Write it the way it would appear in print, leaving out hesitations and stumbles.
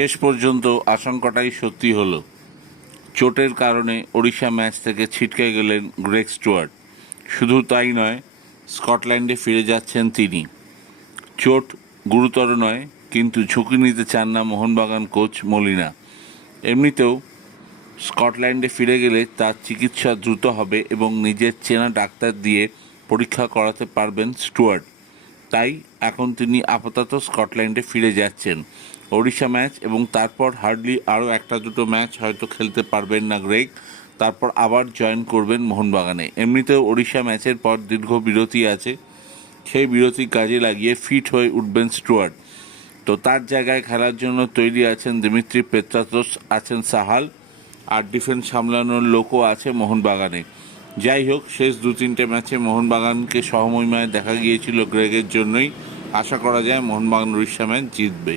শেষ পর্যন্ত আশঙ্কাটাই সত্যি হলো। চোটের কারণে ওড়িশা ম্যাচ থেকে ছিটকে গেলেন গ্রেগ স্টুয়ার্ট। শুধু তাই নয়, স্কটল্যান্ডে ফিরে যাচ্ছেন তিনি। চোট গুরুতর নয়, কিন্তু ঝুঁকি নিতে চান না মোহনবাগান কোচ মলিনা। এমনিতেও স্কটল্যান্ডে ফিরে গেলে তার চিকিৎসা দ্রুত হবে এবং নিজের চেনা ডাক্তার দিয়ে পরীক্ষা করাতে পারবেন স্টুয়ার্ট। তাই এখন তিনি আপাতত স্কটল্যান্ডে ফিরে যাচ্ছেন। ওড়িশা ম্যাচ এবং তারপর হার্ডলি আরও একটা দুটো ম্যাচ হয়তো খেলতে পারবেন না গ্রেগ, তারপর আবার জয়েন করবেন মোহনবাগানে। এমনিতেও ওড়িশা ম্যাচের পর দীর্ঘ বিরতি আছে, সেই বিরতি কাজে লাগিয়ে ফিট হয়ে উঠবেন স্টুয়ার্ট। তো তার জায়গায় খেলার জন্য তৈরি আছেন দিমিত্রি পেত্রাতোস, আছেন সাহাল, আর ডিফেন্স সামলানোর লোকও আছে মোহনবাগানে। যাই হোক, শেষ 2-3টে ম্যাচে মোহনবাগানকে সহমহিমায় দেখা গিয়েছিল গ্রেগের জন্যই। আশা করা যায় মোহনবাগান উড়িষ্যা ম্যাচ জিতবে।